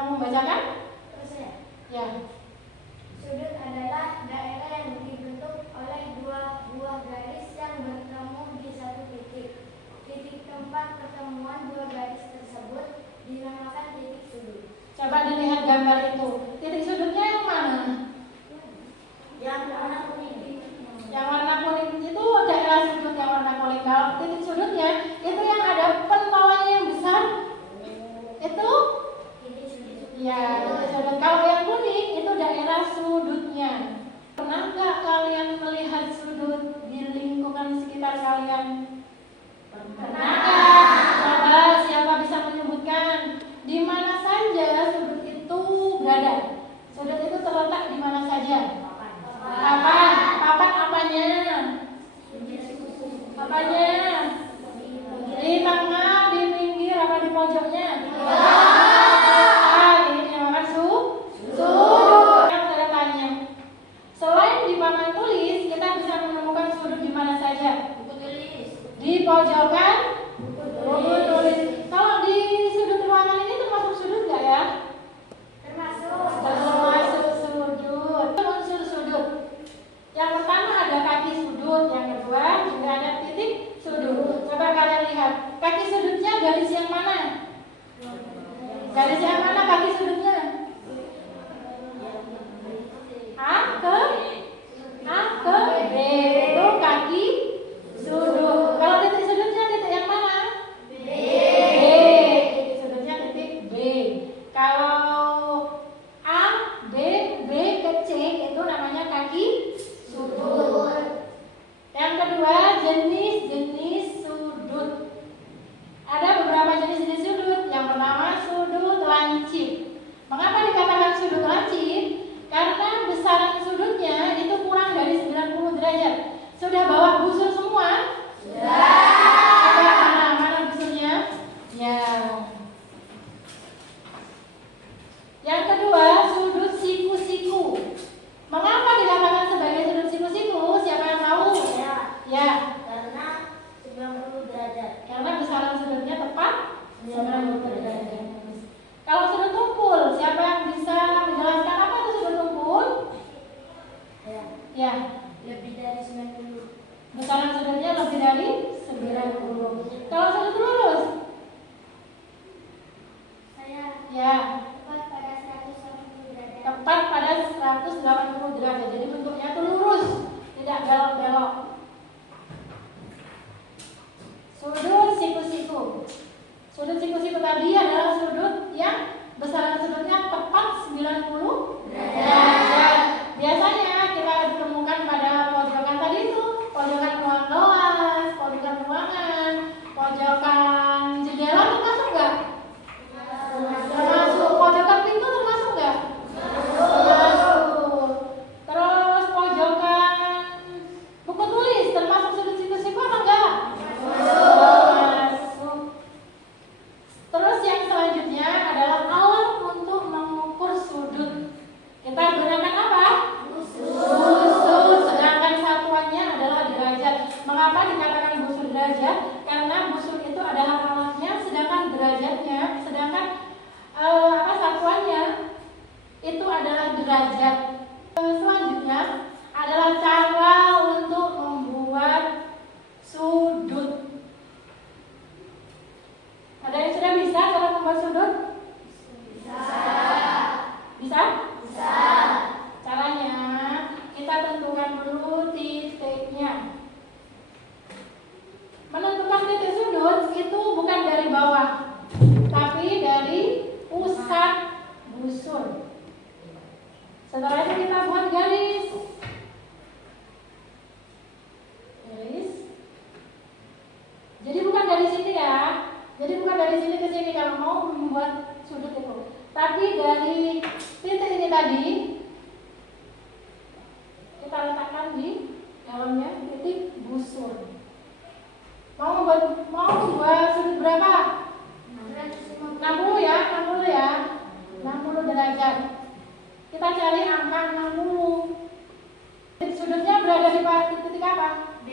mau membacakan? Ya. Sudut adalah daerah yang dibentuk oleh dua buah garis yang bertemu di satu titik. Titik tempat pertemuan dua garis tersebut dinamakan titik sudut. Coba dilihat gambar itu. Titik sudutnya yang mana? Yang warna kuning. Yang warna kuning itu daerah sudut yang warna kuning. Kalau titik sudutnya itu yang ada pentolanya yang besar. Itu? Ya, titik sudut. Kalau yang kuning itu daerah sudutnya. Pernah nggak kalian melihat sudut di lingkungan sekitar kalian? Pernah. Coba siapa bisa menyebutkan di mana saja sudut itu berada? Sudut itu terletak di mana saja? Papan. Papan apanya? Apanya? Di tengah, di pinggir, apa di pojoknya? Ini dinamakan sudut. Saya tanya. Selain di papan tulis, kita bisa menemukan sudut di mana saja? Buku tulis. Di pojokan buku tulis. Kalau di sudut ruangan ini termasuk sudut nggak ya? Termasuk sudut. Unsur sudut. Yang pertama ada kaki sudut, yang kedua juga ada titik sudut. Coba kalian lihat, kaki sudutnya garis yang mana? Garis yang mana kaki sudutnya? A ke B. Itu kaki sudut. Kalau titik sudutnya titik yang mana? B. Titik sudutnya titik B. Kalau A, B ke C itu namanya kaki sudut. Yang kedua jenis-jenis sudut. Ada beberapa jenis-jenis sudut. Yang pertama sudut lancip. Mengapa dikatakan sudut lancip? Karena besaran sudutnya itu kurang dari 90 derajat. Sudah bawa busur semua? Sudah. Ada mana busurnya? Ya. Yang kedua sudut siku-siku. Mengapa dikatakan sebagai sudut siku-siku? Siapa yang tahu? Ya. Karena 90 derajat. Karena besaran sudutnya tepat 90 derajat. Kalau sudut tumpul, siapa yang bisa menjelaskan apa itu sudut tumpul? Ya. Lebih dari 90. Besaran sudutnya lebih dari 90. Kalau sudut lurus? Ya. Tepat pada 180 derajat. Tepat pada 180 derajat. Jadi bentuknya itu lurus, tidak belok-belok. Sudut siku-siku. Sudut siku-siku tadi adalah sudut yang besaran sudutnya tepat 90 derajat. Biasanya kita ditemukan pada pojokan tadi itu, pojokan ruang kelas, pojokan ruangan, pojokan jendela termasuk nggak? Termasuk. Pojokan pintu termasuk nggak? Termasuk. Terus pojokan buku tulis termasuk sudut siku-siku apa enggak? Termasuk. Terus yang selanjutnya adalah alat untuk mengukur sudut. Kita gunakan apa? Busur. Sedangkan satuannya adalah derajat. Mengapa dikatakan busur derajat? Karena busur itu adalah alatnya, sedangkan derajatnya, satuannya itu adalah derajat. Selanjutnya adalah cara untuk membuat sudut. Ada yang sudah bisa cara membuat sudut? Bisa? Caranya kita tentukan dulu titiknya. Menentukan titik sudut itu bukan dari bawah, tapi dari pusat busur. Setelah itu kita buat garis. Jadi bukan dari sini ya. Jadi bukan dari sini ke sini kalau mau membuat sudut itu. Tapi dari titik ini tadi kita letakkan di dalamnya titik busur. Mau membuat sudut berapa? 60 ya, 60 derajat. Kita cari angka 60. Sudutnya berada di titik apa? B.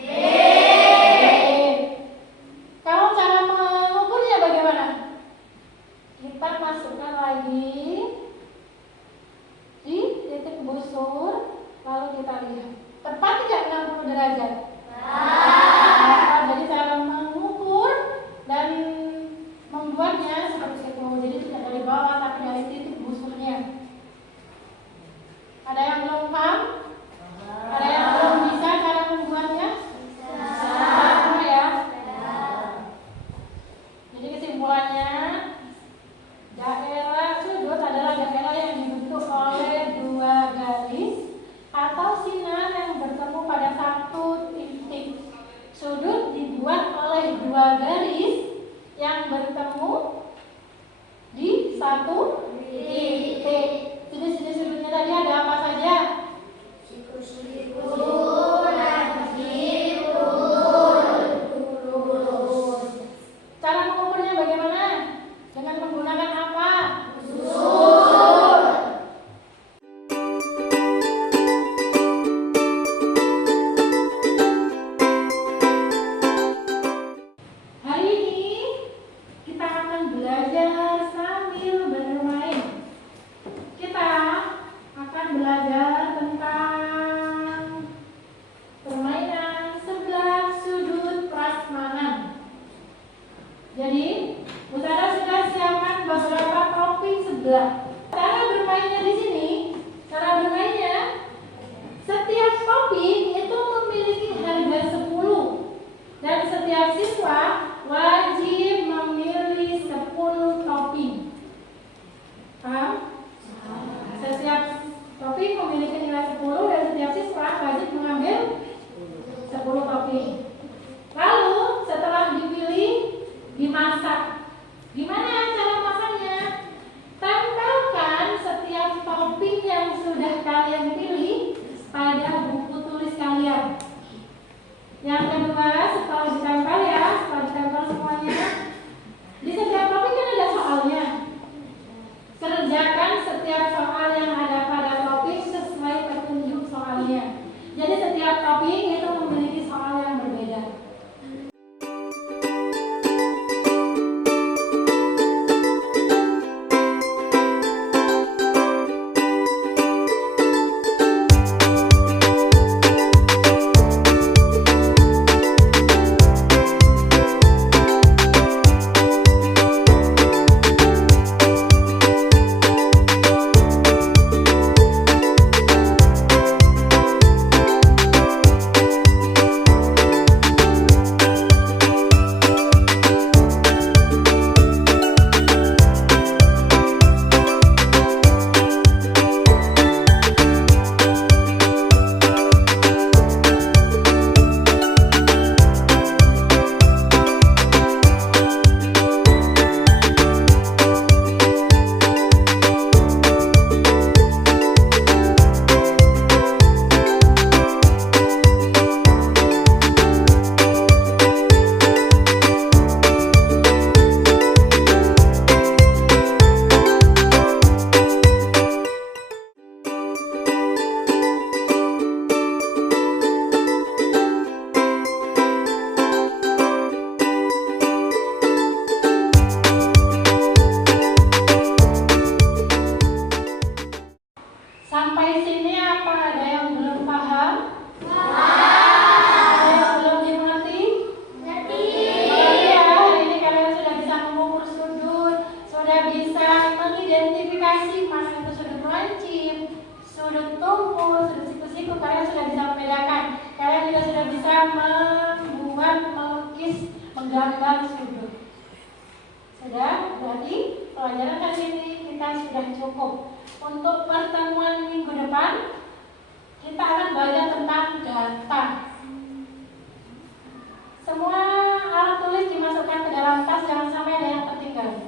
Kalau cara mengukurnya bagaimana? Kita masukkan lagi topping memiliki nilai 10 dan setiap siswa wajib mengambil 10 topping. Lalu setelah dipilih, dimasak. Gimana cara masaknya? Tempelkan setiap topping yang sudah kalian pilih pada buku tulis kalian. Yang kedua, setelah ditempel ya, setelah ditempel semuanya, di setiap topping kan ada soalnya. Kerjakan setiap soal yang ada pada topping sesuai petunjuk soalnya. Jadi setiap topping itu memiliki soal yang berbeda. Sampai sini apa ada yang belum paham? Ada yang belum dimengerti? Oh iya, hari ini kalian sudah bisa mengukur sudut, sudah bisa mengidentifikasi mana itu sudut lancip, sudut tumpul, sudut siku-siku. Kalian sudah bisa membedakan. Kalian juga sudah bisa membuat, melukis, menggambar sudut. Sudah? Berarti pelajaran kali ini kita sudah cukup. Untuk pertemuan minggu depan, kita akan belajar tentang data. Semua alat tulis dimasukkan ke dalam tas, jangan sampai ada yang tertinggal.